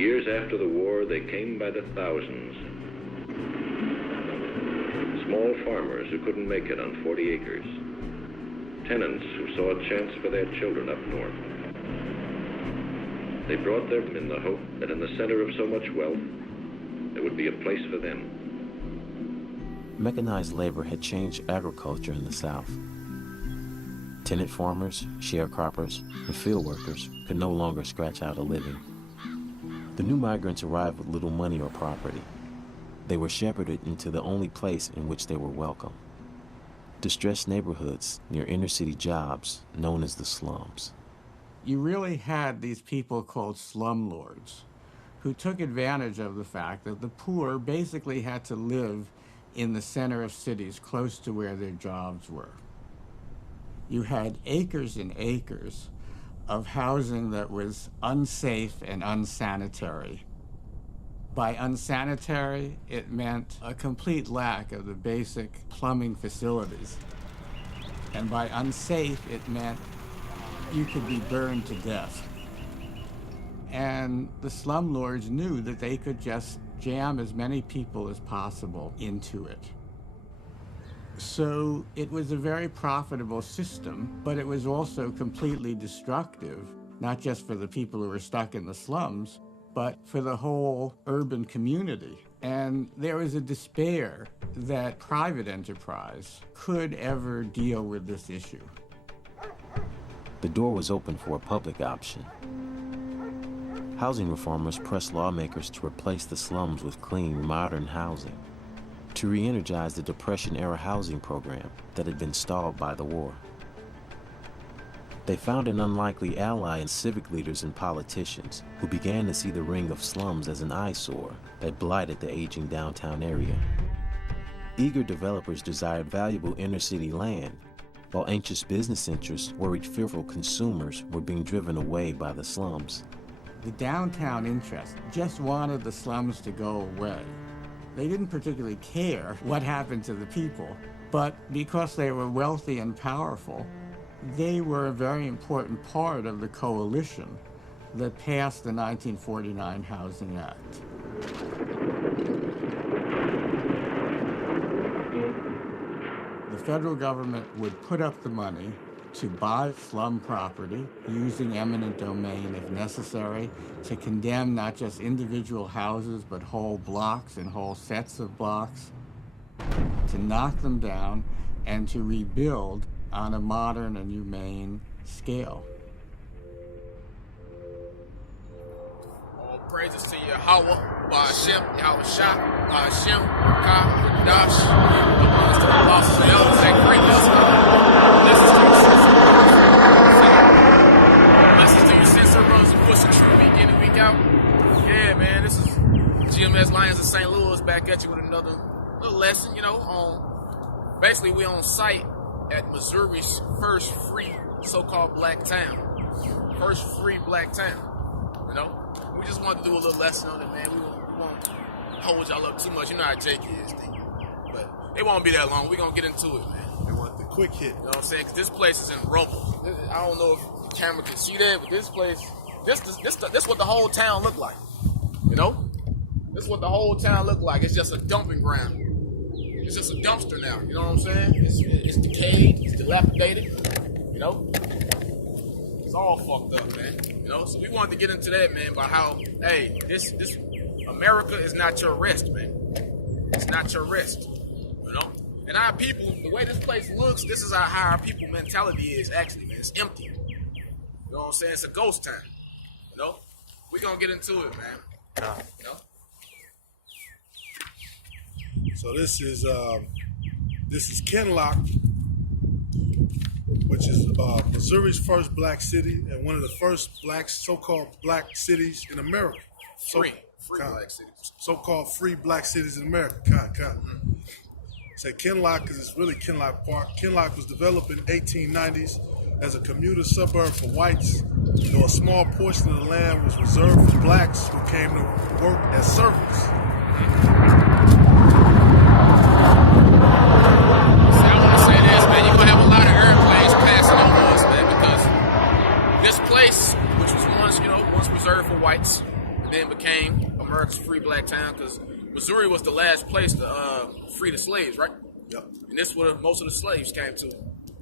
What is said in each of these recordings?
years after the war, they came by the thousands. Small farmers who couldn't make it on 40 acres. Tenants who saw a chance for their children up north. They brought them in the hope that in the center of so much wealth, there would be a place for them. Mechanized labor had changed agriculture in the South. Tenant farmers, sharecroppers, and field workers could no longer scratch out a living. The new migrants arrived with little money or property. They were shepherded into the only place in which they were welcome. Distressed neighborhoods near inner-city jobs known as the slums. You really had these people called slumlords who took advantage of the fact that the poor basically had to live in the center of cities close to where their jobs were. You had acres and acres of housing that was unsafe and unsanitary. By unsanitary, it meant a complete lack of the basic plumbing facilities. And by unsafe, it meant you could be burned to death. And the slumlords knew that they could just jam as many people as possible into it. So it was a very profitable system, but it was also completely destructive, not just for the people who were stuck in the slums, but for the whole urban community. And there was a despair that private enterprise could ever deal with this issue. The door was open for a public option. Housing reformers pressed lawmakers to replace the slums with clean, modern housing, to re-energize the Depression-era housing program that had been stalled by the war. They found an unlikely ally in civic leaders and politicians who began to see the ring of slums as an eyesore that blighted the aging downtown area. Eager developers desired valuable inner-city land, while anxious business interests worried fearful consumers were being driven away by the slums. The downtown interest just wanted the slums to go away. They didn't particularly care what happened to the people, but because they were wealthy and powerful, they were a very important part of the coalition that passed the 1949 Housing Act. The federal government would put up the money to buy slum property using eminent domain if necessary, to condemn not just individual houses but whole blocks and whole sets of blocks, to knock them down and to rebuild on a modern and humane scale. All praises to Yahweh, Ba'ashem, Yahweh Shah, Ba'ashem, Ka, Dash, the ones that are lost, the elders that great us. Blessings to you, Sensor Runs and Push the True week in and week out. Yeah, man, this is GMS Lions of St. Louis back at you with another little lesson, basically we on site at Missouri's first free so-called black town. First free black town, We just wanted to do a little lesson on it, man. We won't hold y'all up too much. You know how Jake is, but it won't be that long. We're going to get into it, man. We want the quick hit. You know what I'm saying? Because this place is in rubble. I don't know if the camera can see that, but this place, this what the whole town look like, This is what the whole town look like. It's just a dumping ground. It's just a dumpster now, you know what I'm saying? It's decayed, it's dilapidated, It's all fucked up, man, So we wanted to get into that, man, about how, hey, this America is not your rest, man. It's not your rest, And our people, the way this place looks, this is how our people mentality is actually, man. It's empty. You know what I'm saying? It's a ghost town, We gonna get into it, man. So this is Kinloch, which is Missouri's first black city and one of the first so-called black cities in America. Free black cities. So-called free black cities in America. Say Kinloch because it's really Kinloch Park. Kinloch was developed in 1890s as a commuter suburb for whites, though a small portion of the land was reserved for blacks who came to work as servants. This place, which was once reserved for whites, then became black town because Missouri was the last place to free the slaves, right? Yep. And this is where most of the slaves came to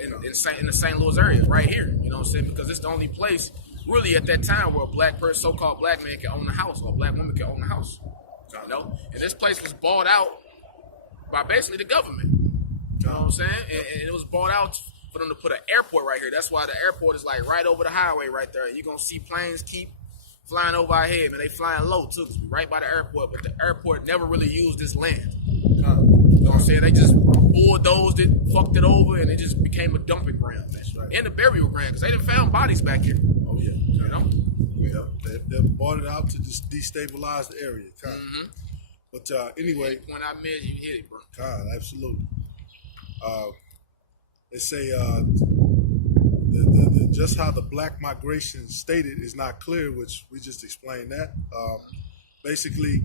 in the St. Louis area, right here. You know what I'm saying? Because it's the only place really at that time where a black person, so-called black man, can own the house or a black woman can own the house. You know? And this place was bought out by basically the government. You know what I'm saying? And it was bought out for them to put an airport right here. That's why the airport is like right over the highway right there. You're going to see planes keep flying over our head, man. They flying low too, because we right by the airport, but the airport never really used this land. You know what I'm saying? They just bulldozed it, fucked it over, and it just became a dumping ground. That's right. And a burial ground, because they didn't found bodies back here. Oh, yeah. You know? Yeah. They bought it out to just destabilize the area. But anyway. When I meant you hit it, bro. God, absolutely. They say just how the black migration stated is not clear, which we just explained that. Basically,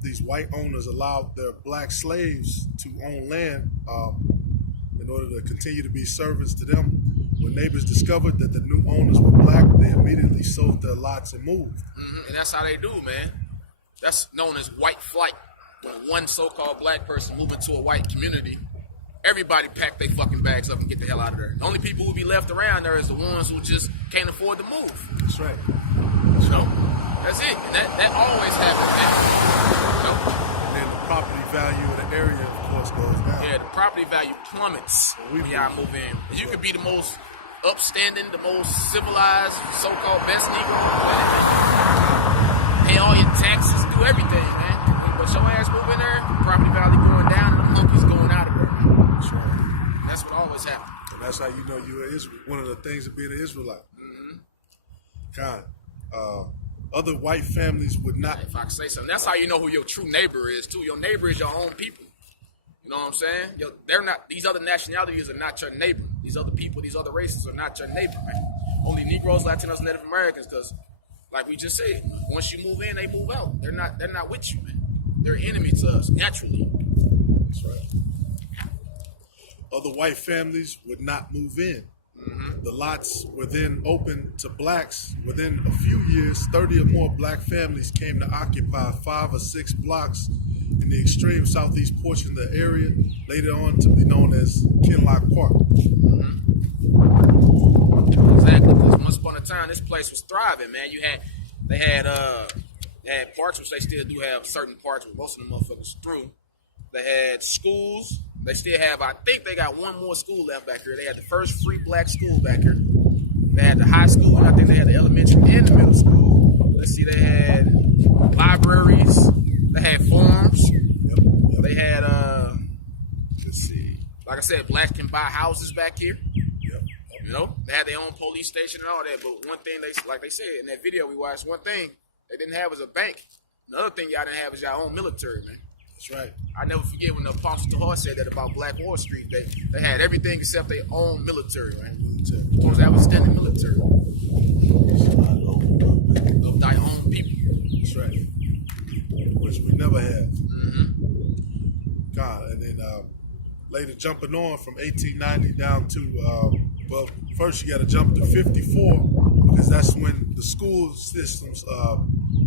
these white owners allowed their black slaves to own land in order to continue to be servants to them. When neighbors discovered that the new owners were black, they immediately sold their lots and moved. And that's how they do, man. That's known as white flight. When one so-called black person move into a white community, everybody pack their fucking bags up and get the hell out of there. The only people who be left around there is the ones who just can't afford to move. That's right. You know? That's it. And that always happens, man. You know? And then the property value of the area, of course, goes down. Yeah, the property value plummets when y'all move in. You could be the most upstanding, the most civilized, so-called best Negro. Pay all your taxes, do everything, man. But your ass move in there, property value going down, and the monkeys going out of there. That's right. That's what always happens. And that's how you know you're Israel. One of the things of being an Israelite. God. Other white families would not. If I could say something, that's how you know who your true neighbor is, too. Your neighbor is your own people. You know what I'm saying? They're not. These other nationalities are not your neighbor. These other people, these other races are not your neighbor, man. Only Negroes, Latinos, Native Americans, because, like we just said, once you move in, they move out. They're not with you, man. They're an enemy to us naturally. That's right. Other white families would not move in. The lots were then open to blacks. Within a few years, 30 or more black families came to occupy 5 or 6 blocks in the extreme southeast portion of the area, later on to be known as Kinloch Park. Exactly, because once upon a time, this place was thriving, man. They had parks, which they still do have certain parks, but most of the motherfuckers through. They had schools. They still have, I think they got one more school left back here. They had the first free black school back here. They had the high school, and I think they had the elementary and the middle school. Let's see, they had libraries. They had farms. Yep. They had, let's see, like I said, blacks can buy houses back here. Yep. You know, they had their own police station and all that. But one thing, like they said in that video we watched, one thing they didn't have was a bank. Another thing y'all didn't have is y'all own military, man. That's right. I never forget when the Apostle Tahar said that about Black Wall Street. They had everything except their own military, man. Supposed to have a standing military. Of thy own people. That's right. Which we never had. God, and then later jumping on from 1890 down to, well, first you got to jump to 54 because that's when the school systems,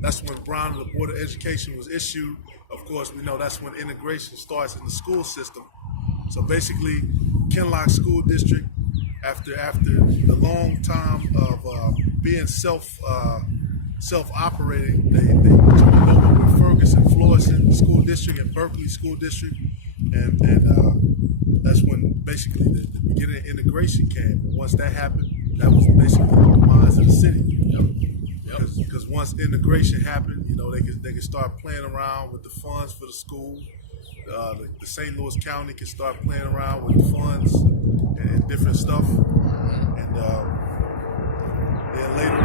that's when Brown and the Board of Education was issued. Of course, we know that's when integration starts in the school system. So basically, Kinloch School District, after the long time of being self-operating, they joined over with Ferguson, Florissant School District and Berkeley School District, and that's when basically the beginning of integration came. And once that happened, that was basically the demise of the city. Because once integration happened, you know, they could start playing around with the funds for the school. The St. Louis County can start playing around with the funds and different stuff. And then later,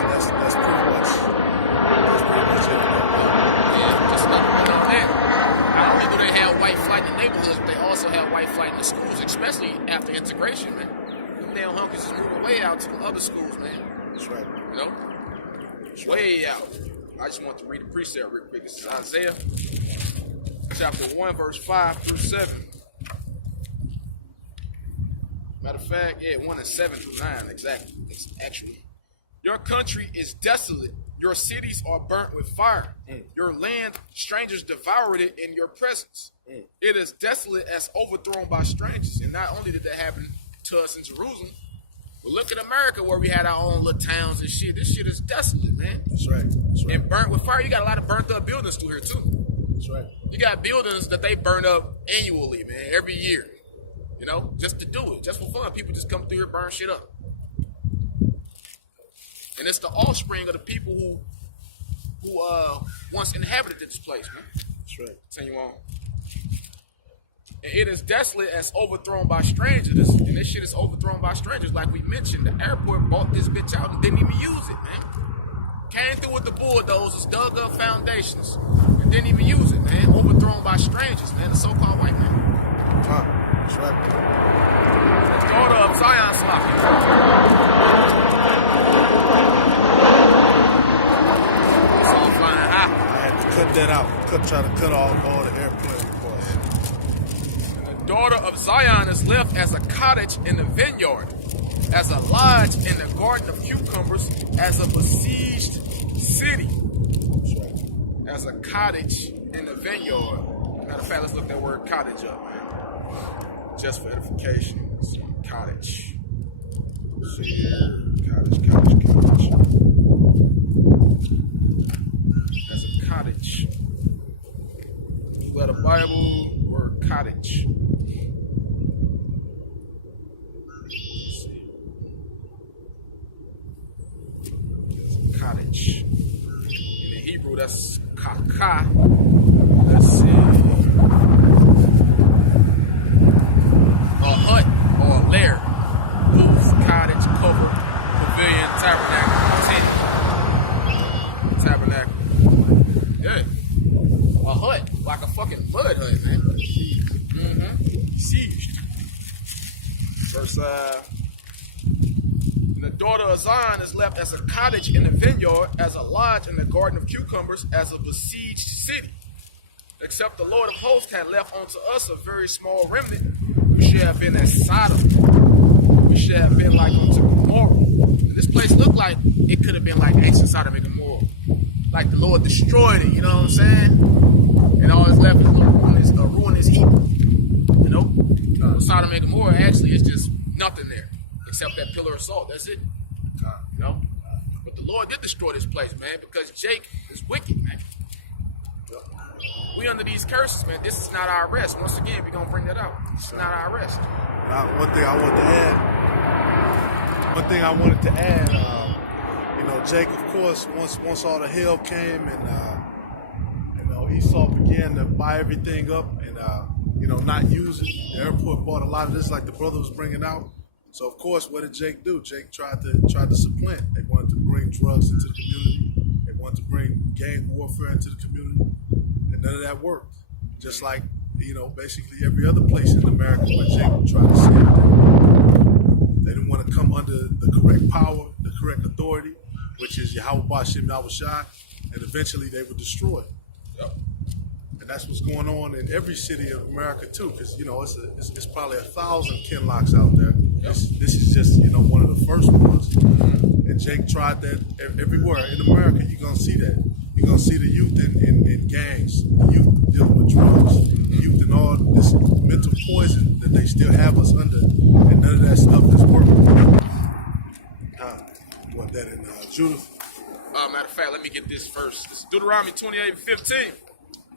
that's pretty much it. Yeah, just another one on that. Not only do they have white flight in the neighborhoods, but they also have white flight in the schools, especially after integration, man. Them damn hunkies is moving way out to the other schools, man. That's right. You know? Way out. I just want to read the precept real quick. This is Isaiah chapter 1, verse 5 through 7. Matter of fact, 1 and 7 through 9, exactly. It's actually. Your country is desolate Your cities are burnt with fire. Your land, strangers devoured it in your presence. It is desolate as overthrown by strangers. And not only did that happen to us in Jerusalem, but look at America where we had our own little towns and shit. This shit is desolate, man. That's right. That's right. And burnt with fire. You got a lot of burnt up buildings through here, too. That's right. You got buildings that they burn up annually, man, every year. You know, just to do it, just for fun. People just come through here, burn shit up. And it's the offspring of the people who once inhabited this place, man. That's right. Continue on. And it is desolate as overthrown by strangers. And this shit is overthrown by strangers. Like we mentioned, the airport bought this bitch out and didn't even use it, man. Came through with the bulldozers, dug up foundations, and didn't even use it, man. Overthrown by strangers, man. The so-called white man. That's right. The daughter of Zion Sloppy. It's all flying high. I had to cut that out. Try to cut all the airplane parts. And the daughter of Zion is left as a cottage in the vineyard, as a lodge in the garden of cucumbers, as a besieged city. That's right. As a cottage in the vineyard. Matter of fact, let's look that word cottage up, man. Just for edification. Cottage. Cottage. As a cottage. Let a Bible word cottage. Cottage. In the Hebrew, that's kaka. Let's see. A hut or a lair. Booth, cottage, cover, pavilion, tabernacle. Yeah. A hut. Like a fucking mud hut, man. Sieged. Verse And the daughter of Zion is left as a cottage in the vineyard, as a lodge in the garden of cucumbers, as a besieged city. Except the Lord of hosts had left unto us a very small remnant, we should have been as Sodom. We should have been like unto Gomorrah. And this place looked like it could have been like ancient Sodom and Gomorrah. Like the Lord destroyed it, you know what I'm saying? And all that's left is a ruinous heap. You know? Sodom and Gomorrah actually is just nothing there. Except that pillar of salt. That's it. You know? But the Lord did destroy this place, man, because Jake is wicked, man. We under these curses, man. This is not our rest. Once again, we're going to bring that out. It's not our rest. One thing I wanted to add, Jake, of course, once all the hell came and, Esau began to buy everything up and, not use it. The airport bought a lot of this like the brother was bringing out. So, of course, what did Jake do? Jake tried to supplant. They wanted to bring drugs into the community. They wanted to bring gang warfare into the community. And none of that worked. Just like, basically every other place in America where Jake tried to save them. They didn't want to come under the correct power, the correct authority, which is Yahweh Bashim Yahushai, and eventually they were destroyed. Yep. And that's what's going on in every city of America too, because it's probably 1,000 Kinlochs out there. Yep. This is just one of the first ones. And Jake tried that everywhere in America. You're gonna see that. You're gonna see the youth in gangs, the youth dealing with drugs, the youth in all this mental poison that they still have us under, and none of that stuff is working. What that in Judith? Matter of fact, let me get this first. This is Deuteronomy 28:15.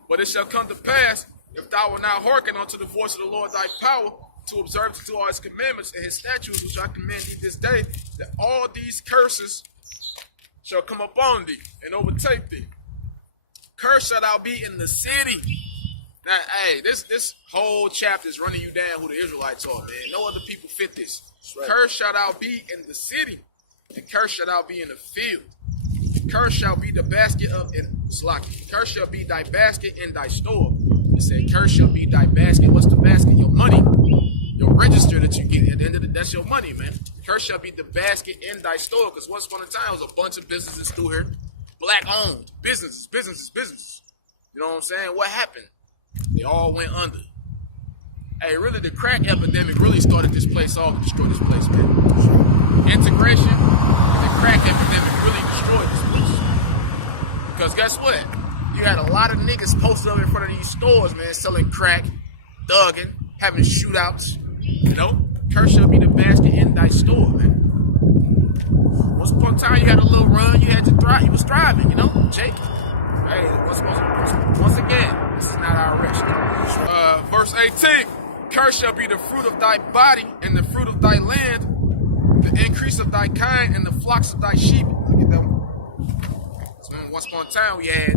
But it shall come to pass, if thou wilt not hearken unto the voice of the Lord thy power, to observe to do all his commandments and his statutes, which I command thee this day, that all these curses shall come upon thee and overtake thee. Cursed shalt thou be in the city. Now, hey, this whole chapter is running you down who the Israelites are, man. No other people fit this. Right. Cursed shalt thou be in the city, and cursed shalt thou be in the field. Cursed shall be the basket of cursed shall be thy basket in thy store. It said, cursed shall be thy basket. What's the basket? Your money. Your register that you get at the end of the day, that's your money, man. Cursed shall be the basket in thy store. Because once upon a time, there was a bunch of businesses through here. Black owned. Businesses. You know what I'm saying? What happened? They all went under. Hey, really, the crack epidemic really started this place off and destroyed this place, man. Integration and the crack epidemic really destroyed this place. Because guess what? You had a lot of niggas posted up in front of these stores, man, selling crack, thugging, having shootouts. You know? Kershaw be the basket in that store, man. Once upon a time, you had a little run, you had to thrive, you was thriving, you know, Jake. Hey, once again, this is not our rest. Verse 18, Kershaw be the fruit of thy body and the fruit of thy land, the increase of thy kind and the flocks of thy sheep. Look at that one. So once upon a time, we had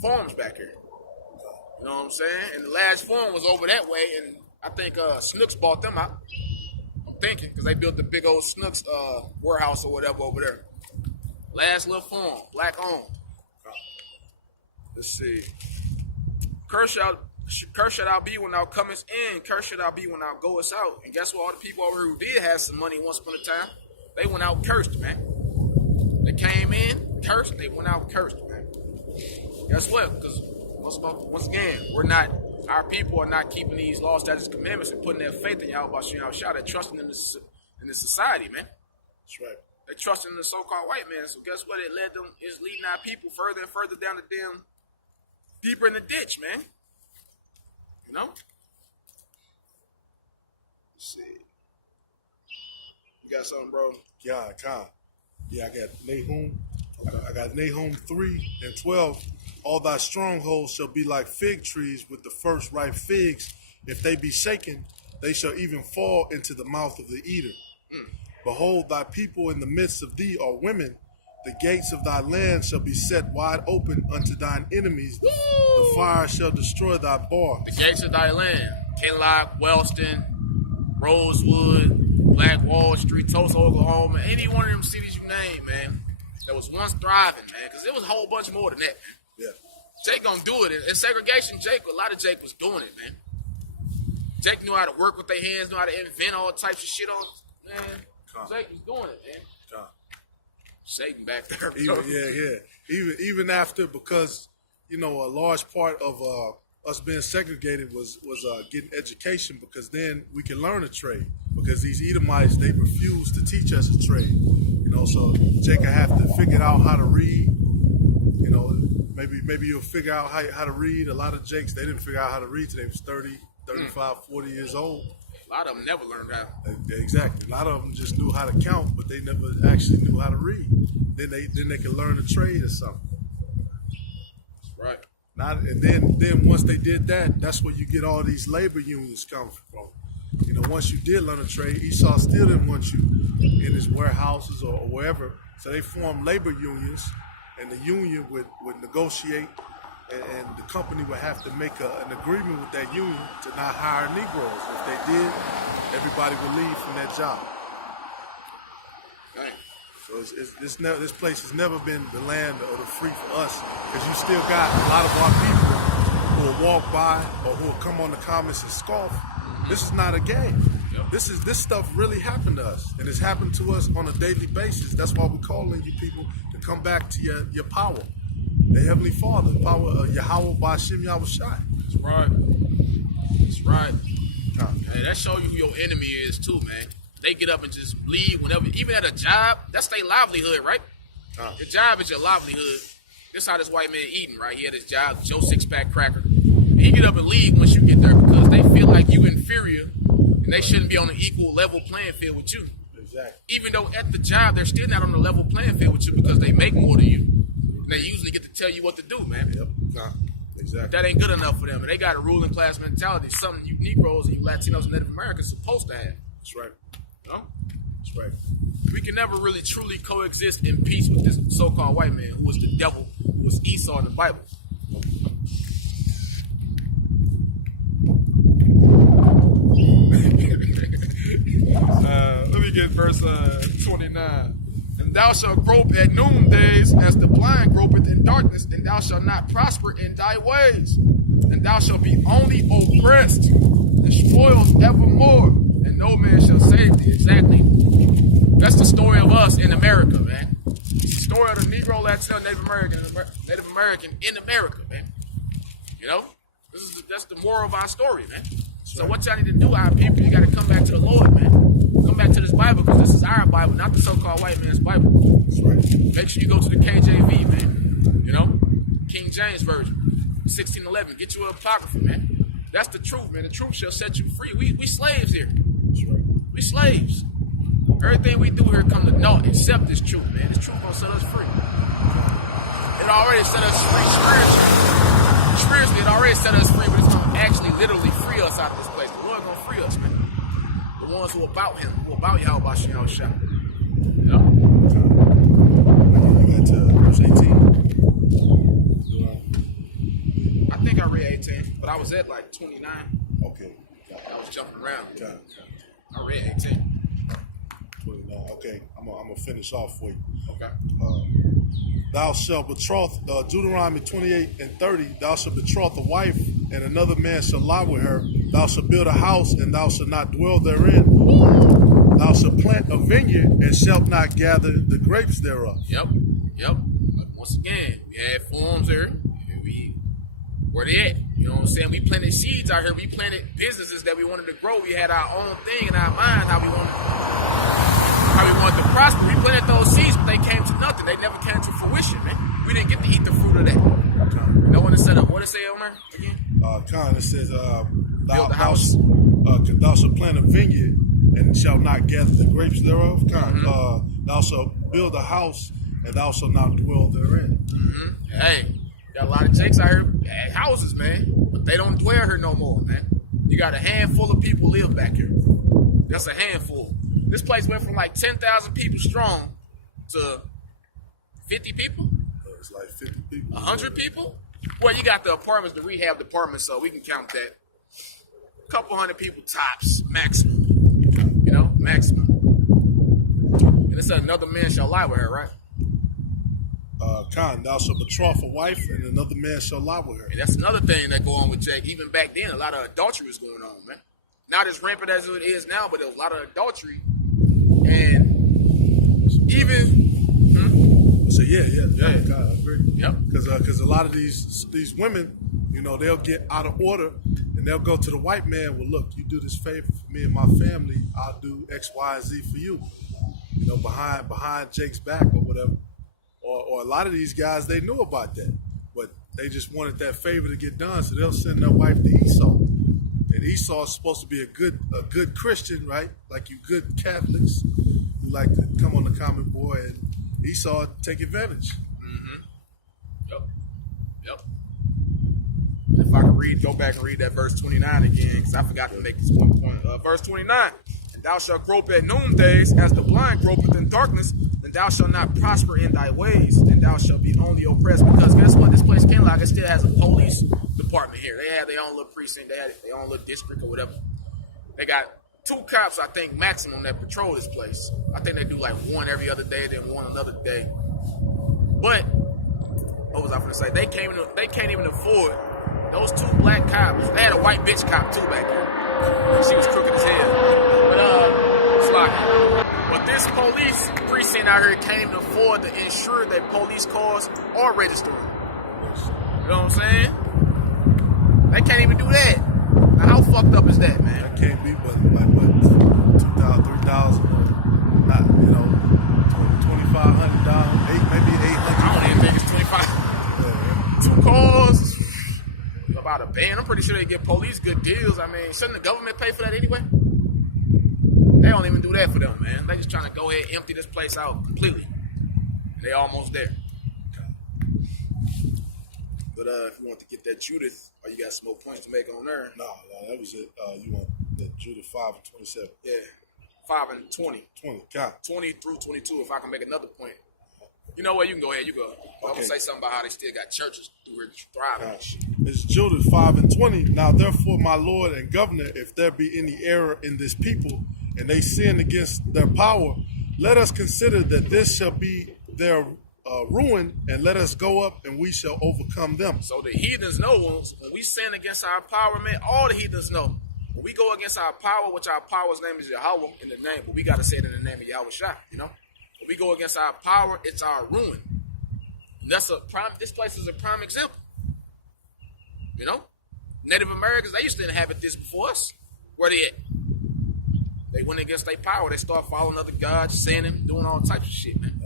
farms back here. You know what I'm saying? And the last farm was over that way, and I think Snooks bought them out. I'm thinking, because they built the big old Snooks warehouse or whatever over there. Last little farm, black owned. Let's see. Cursed shall thou be when thou comest in. Cursed shall thou be when thou goest out. And guess what? All the people over here who did have some money once upon a time, they went out cursed, man. They came in cursed, they went out cursed, man. Guess what? Because once again, our people are not keeping these laws, statutes, commandments, and putting their faith in Yahweh Shah. They're trusting in this society, man. That's right. They're trusting in the so-called white man. So guess what? It's leading our people further and further down the deeper in the ditch, man. You know? Let's see. You got something, bro? Yeah, I got Nahum. I got Nahum 3 and 12. All thy strongholds shall be like fig trees with the first ripe figs. If they be shaken, they shall even fall into the mouth of the eater. Behold, thy people in the midst of thee are women. The gates of thy land shall be set wide open unto thine enemies. The fire shall destroy thy bars. The gates of thy land. Kinloch, Wellston, Rosewood, Black Wall Street, Tulsa, Oklahoma, any one of them cities you name, man, that was once thriving, man, because it was a whole bunch more than that. Yeah. Jake gonna do it. And segregation, a lot of Jake was doing it, man. Jake knew how to work with their hands, knew how to invent all types of shit on, man. Jake was doing it, man. Satan back there. Even after, because, you know, a large part of us being segregated was getting education, because then we can learn a trade. Because these Edomites, they refuse to teach us a trade. You know, so Jacob have to figure out how to read. You know, maybe you'll figure out how to read. A lot of Jakes, they didn't figure out how to read till they was 30, 35, 40 years old. A lot of them never learned how. Exactly. A lot of them just knew how to count, but they never actually knew how to read. Then they could learn a trade or something. Right. And then once they did that, that's where you get all these labor unions coming from. You know, once you did learn a trade, Esau still didn't want you in his warehouses or wherever. So they formed labor unions, and the union would negotiate, and the company would have to make an agreement with that union to not hire Negroes. If they did, everybody would leave from that job. Dang. So this place has never been the land of the free for us, because you still got a lot of our people who will walk by or who will come on the comments and scoff. This is not a game. Yep. This stuff really happened to us, and it's happened to us on a daily basis. That's why we're calling you people to come back to your power, the Heavenly Father, the power of Yahweh Ba'Shem Yahweh Shai. That's right. That's right. Hey, that show you who your enemy is too, man. They get up and just leave whenever, even at a job. That's their livelihood, right? Your job is your livelihood. This how this white man eating, right? He had his job, Joe six-pack cracker. And he get up and leave once you get there, because they feel like you inferior and they shouldn't be on an equal level playing field with you. Exactly. Even though at the job they're still not on the level playing field with you, because they make more than you. And they usually get to tell you what to do, man. Yep. Exactly. But that ain't good enough for them. And they got a ruling class mentality, something you Negroes and you Latinos and Native Americans supposed to have. That's right. You know? That's right. We can never really truly coexist in peace with this so-called white man who was the devil, who was Esau in the Bible. Let me get verse 29. And thou shalt grope at noondays as the blind gropeth in darkness, and thou shalt not prosper in thy ways. And thou shalt be only oppressed and spoiled evermore, and no man shall save thee. Exactly. That's the story of us in America, man. It's the story of the Negro, Latino, Native American in America, man. You know? That's the moral of our story, man. So what y'all need to do, our people, you got to come back to the Lord, man. Come back to this Bible, because this is our Bible, not the so-called white man's Bible. That's right. Make sure you go to the KJV, man. You know? King James Version, 1611. Get you an apocrypha, man. That's the truth, man. The truth shall set you free. We slaves here. We slaves. Everything we do here come to naught except this truth, man. This truth gonna set us free. It already set us free spiritually. Spiritually, it already set us free, but it's gonna actually literally free us out of this place. The Lord gonna free us, man. The ones who about him, who about Yahweh Shem Shah. You know? You got to verse 18. I think I read 18, but I was at like 29. Okay. I was jumping around. Got it. I read 18. 29. Okay. I'm gonna finish off for you. Okay. Thou shalt betroth, Deuteronomy 28 and 30, thou shalt betroth a wife, and another man shall lie with her. Thou shalt build a house, and thou shalt not dwell therein. Thou shalt plant a vineyard, and shalt not gather the grapes thereof. Yep. But once again, we had forms here. Where they at? You know what I'm saying? We planted seeds out here. We planted businesses that we wanted to grow. We had our own thing in our mind, how we wanted to prosper. We planted those seeds, but they came to nothing. They never came to fruition, man. We didn't get to eat the fruit of that. You know what it said? What it say on there again? It says, Build a house. Thou shalt plant a vineyard, and shalt not gather the grapes thereof. Thou shalt build a house, and thou shalt not dwell therein. Mm-hmm. Hey. Got a lot of Jakes out here at houses, man, but they don't dwell here no more, man. You got a handful of people live back here. That's a handful. This place went from like 10,000 people strong to 50 people. It's like 50 people. 100 people. Well, you got the apartments, the rehab department, so we can count that. A couple hundred people tops, maximum. You know, maximum. And it said another man shall lie with her, right? Thou shalt betroth a wife, and another man shall lie with her. And that's another thing that go on with Jake. Even back then, a lot of adultery was going on, man. Not as rampant as it is now, but there was a lot of adultery. And even... So yeah. God, I agree. Yep. Because a lot of these women, you know, they'll get out of order, and they'll go to the white man. Well, look, you do this favor for me and my family, I'll do X, Y, and Z for you. You know, behind Jake's back or whatever. Or a lot of these guys, they knew about that, but they just wanted that favor to get done, so they'll send their wife to Esau. And Esau is supposed to be a good Christian, right? Like you good Catholics who like to come on the common boy, and Esau take advantage. Mm-hmm. Yep. If I can go back and read that verse 29 again, because I forgot to make this one point. Verse 29. Thou shalt grope at noondays as the blind gropeth in darkness, and thou shalt not prosper in thy ways, and thou shalt be only oppressed. Because guess what? This place, Kinloch, it still has a police department here. They have their own little precinct. They have their own little district or whatever. They got 2 cops, I think, maximum that patrol this place. I think they do like one every other day, then one another day. But what was I going to say? They can't even afford those 2 black cops. They had a white bitch cop too back here. She was crooked as hell. But this police precinct out here can't even afford to ensure that police cars are registering. You know what I'm saying? They can't even do that. Now, how fucked up is that, man? That can't be but like $2,000, $3,000, not, you know, $2,500, maybe $800. I don't even think it's 25. 2 cars, about a band. I'm pretty sure they get police good deals. I mean, shouldn't the government pay for that anyway? They don't even do that for them, man. They just trying to go ahead and empty this place out completely. They almost there. But if you want to get that Judith, or you got some more points to make on there. No, that was it. You want the Judith 5 and 27. Yeah, 5 and 20. 20, God. 20 through 22, if I can make another point. You know what? You can go ahead. You go. I'm going to say something about how they still got churches through here thriving. It's Judith 5 and 20. Now, therefore, my Lord and Governor, if there be any error in this people, and they sin against their power, let us consider that this shall be their ruin, and let us go up, and we shall overcome them. So the heathens know when we sin against our power, man, all the heathens know. When we go against our power, which our power's name is Yahweh in the name, but we got to say it in the name of Yahweh Shah, you know? When we go against our power, it's our ruin. And that's this place is a prime example. You know? Native Americans, they used to inhabit this before us. Where they at? They went against their power. They start following other gods, sinning, doing all types of shit, man.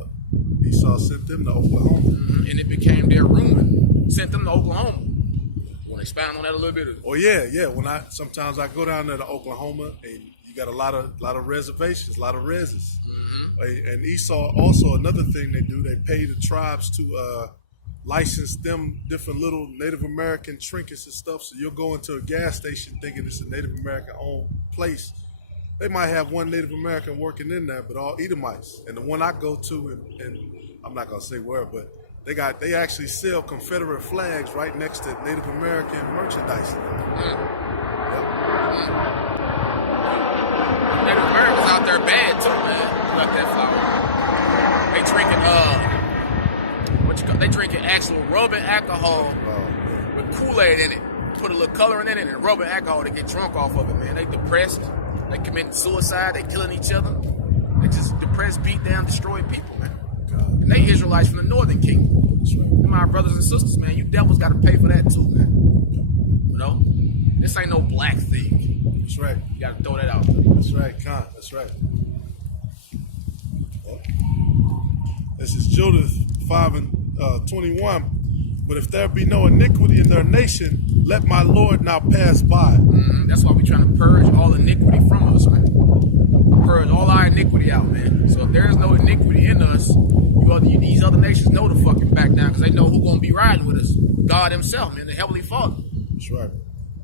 Esau sent them to Oklahoma. And it became their ruin. Sent them to Oklahoma. You want to expound on that a little bit? Oh yeah. When sometimes I go down there to Oklahoma, and you got a lot of reservations, a lot of reses. And Esau also, another thing they do, they pay the tribes to license them different little Native American trinkets and stuff. So you'll go into a gas station thinking it's a Native American owned place. They might have one Native American working in there, but all Edomites. And the one I go to, and I'm not gonna say where, but they actually sell Confederate flags right next to Native American merchandise. Native Americans out there bad too, man. Like that flour. They drinking actual rubbing alcohol with Kool-Aid in it. Put a little coloring in it and rubbing alcohol to get drunk off of it, man. They depressed. They committing suicide. They killing each other. They just depressed, beat down, destroying people, man. And they Israelites from the Northern Kingdom. That's right. They're my brothers and sisters, man. You devils got to pay for that too, man. You know, this ain't no black thing. That's right. You got to throw that out. That's right, Khan. That's right. This is Judith 5:21. But if there be no iniquity in their nation, let my Lord now pass by. That's why we're trying to purge all iniquity from us, man. Purge all our iniquity out, man. So if there is no iniquity in us, these other nations know to fucking back down because they know who's going to be riding with us. God himself, man, the Heavenly Father. That's right.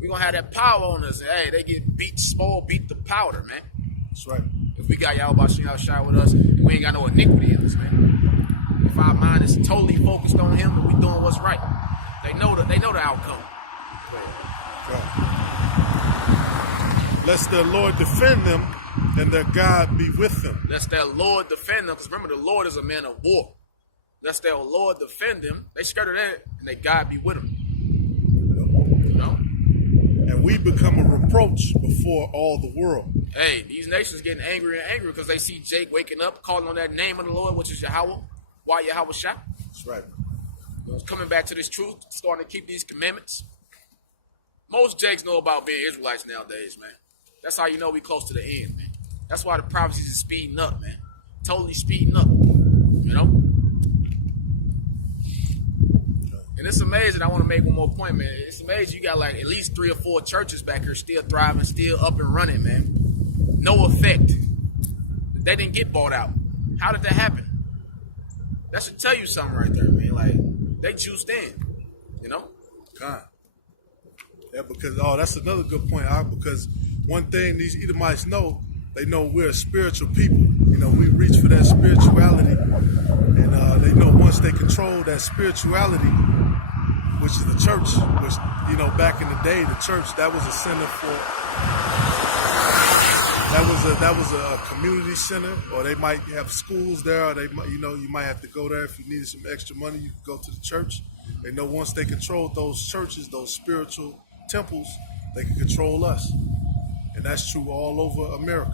We're going to have that power on us. And, hey, they get beat the powder, man. That's right. If we got y'all shine with us, and we ain't got no iniquity in us, man. If our mind is totally focused on him and we doing what's right, they know the outcome. Right. Lest their Lord defend them and their God be with them. Lest their Lord defend them, because remember the Lord is a man of war. Lest their Lord defend them, they scared of that, and their God be with them. You know? And we become a reproach before all the world. Hey, these nations getting angrier and angrier because they see Jake waking up, calling on that name of the Lord, which is Yahweh. Why Yahweh Shah? That's right. Coming back to this truth, starting to keep these commandments. Most Jakes know about being Israelites nowadays, man. That's how you know we close to the end, man. That's why the prophecies is speeding up, man. Totally speeding up. You know? And it's amazing. I want to make one more point, man. It's amazing you got like at least 3 or 4 churches back here still thriving, still up and running, man. No effect. They didn't get bought out. How did that happen? That should tell you something right there, man. Like, they juiced in, you know? God. Yeah, because, that's another good point, because one thing these Edomites know, they know we're a spiritual people. You know, we reach for that spirituality. And they know once they control that spirituality, which is the church, which, you know, back in the day, the church, that was a center for... That was a community center, or they might have schools there, or you might have to go there if you needed some extra money. You could go to the church. They know once they control those churches, those spiritual temples, they can control us, and that's true all over America.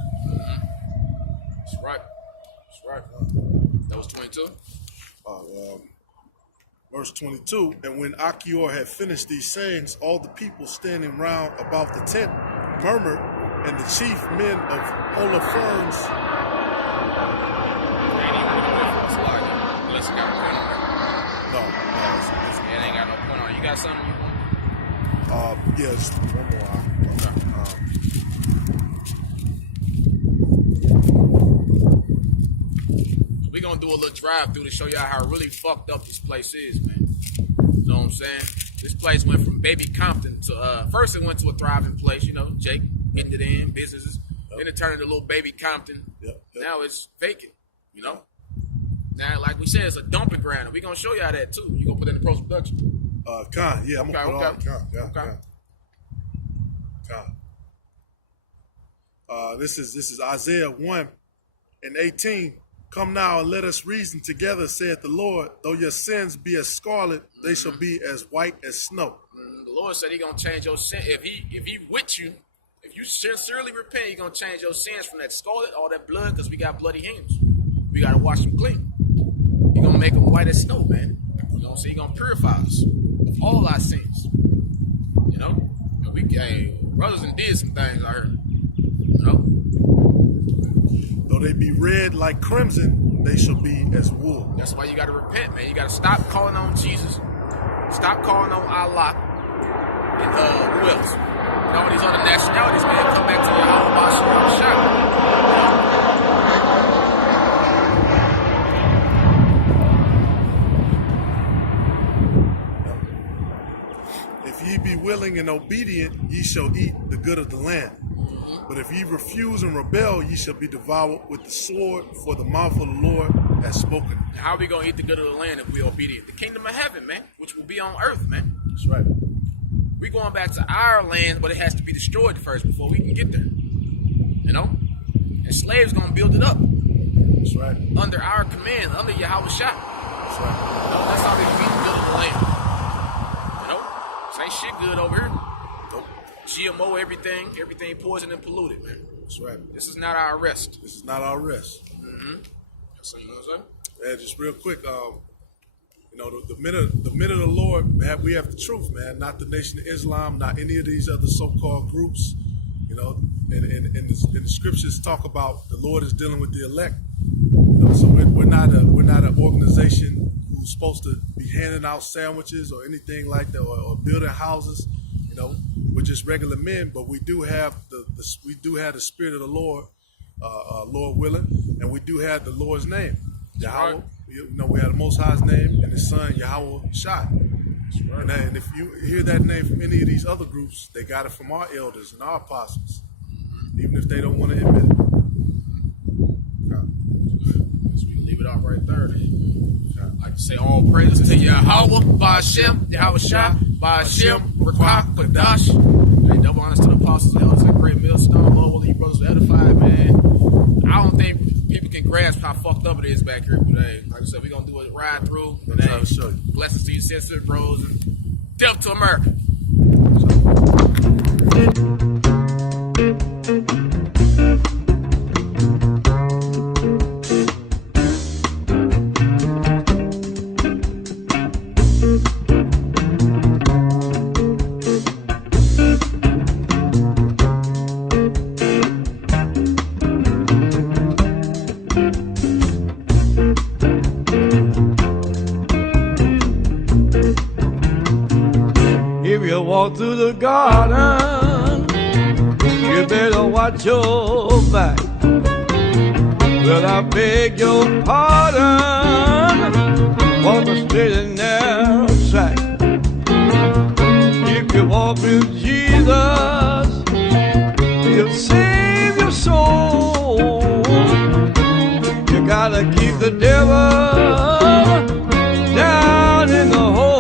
That's right. That's right. That was 22. Verse 22. And when Achior had finished these sayings, all the people standing round about the tent murmured. And the chief men of Holofernes. Unless it got a point on it. No, it ain't got no point on it. You got something you want? Yeah, just one more. We're gonna do a little drive through to show y'all how really fucked up this place is, man. You know what I'm saying? This place went from Baby Compton to first it went to a thriving place, you know, Jake. Getting it in, businesses. Then it turned into a little Baby Compton. Now it's vacant, you know? Now, like we said, it's a dumping ground. And we're going to show y'all that, too. You going to put that in the post-production? Con, yeah, I'm going to put all Con. This is Isaiah 1:18. Come now and let us reason together, saith the Lord. Though your sins be as scarlet, they shall be as white as snow. The Lord said he's going to change your sin. If he with you, if you sincerely repent, he's going to change your sins from that scarlet, all that blood, because we got bloody hands. We got to wash them clean. He's going to make them white as snow, man. You know, so he's going to purify us of all our sins. You know? And we, brothers and did some things out here. You know? Though they be red like crimson, they shall be as wool. That's why you got to repent, man. You got to stop calling on Jesus. Stop calling on Allah. And who else? And all these other nationalities, man. Come back to Yahweh Shah. If ye be willing and obedient, ye shall eat the good of the land. But if ye refuse and rebel, ye shall be devoured with the sword, for the mouth of the Lord has spoken. How are we going to eat the good of the land if we're obedient? The kingdom of heaven, man, which will be on earth, man. That's right. We're going back to our land, but it has to be destroyed first before we can get there. You know? And slaves going to build it up. That's right. Under our command, under Yahweh Shah. That's right. You know, that's how they can eat the good of the land. You know? This ain't shit good over here. Nope. GMO, everything poison and polluted, man. That's right. This is not our rest. This is not our rest. Mm-hmm. That's what you know what I'm saying? Man, just real quick, you know, the minute of the Lord, we have the truth, man. Not the Nation of Islam, not any of these other so-called groups. You know, and the scriptures talk about the Lord is dealing with the elect. You know, so we're not an organization who's supposed to be handing out sandwiches or anything like that, or building houses. You know, we're just regular men, but we do have the Spirit of the Lord, Lord willing, and we do have the Lord's name, Yahweh. Right. You know, we have the Most High's name and His Son Yahweh Shah. Right. And if you hear that name from any of these other groups, they got it from our elders and our apostles, even if they don't want to admit it. So we can leave it off right there. Then. Like to say all praises to Yahweh, Ba'ashem, Yahweh Shah, Ba'ashem, Rakah, Kadash. Hey, double honors to the apostles, elders, and great millstone. Lord, will you brothers be edified, man. I don't think people can grasp how fucked up it is back here today. Like I said, we're going to do a ride through. I'm trying to show you. Blessings to you, sisters, bros, and death to America. Walk through the garden, you better watch your back. Well, I beg your pardon, walk a straight and narrow track. If you walk with Jesus, He'll save your soul. You gotta keep the devil down in the hole.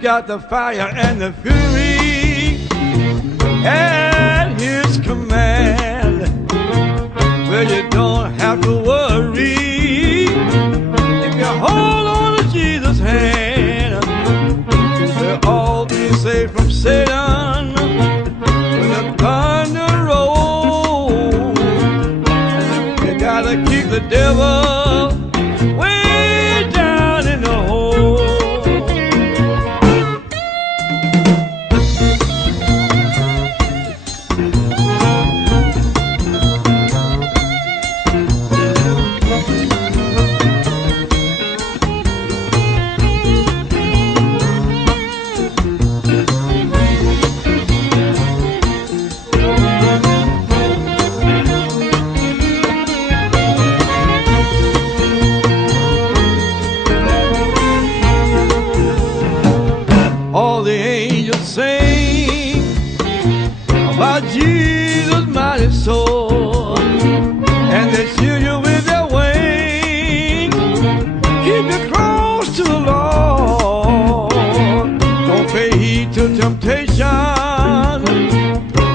Got the fire and the fury at His command. Well, you don't have to worry if you hold on to Jesus' hand. We'll all be safe from Satan when the thunder rolls. You gotta keep the devil way down in the hole. All the angels sing about Jesus' mighty soul, and they shield you with their wings, keep you close to the Lord. Don't pay heed to temptation,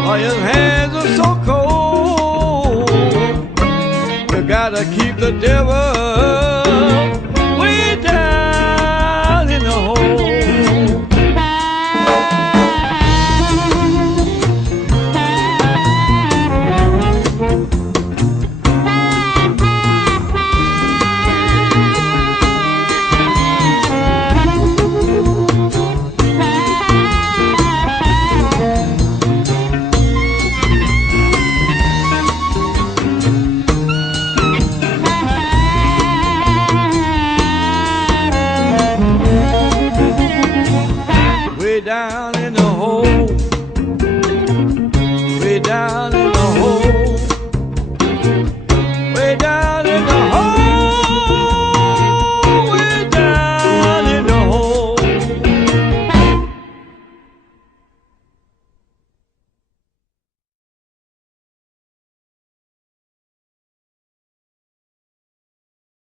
or His hands are so cold. You gotta keep the devil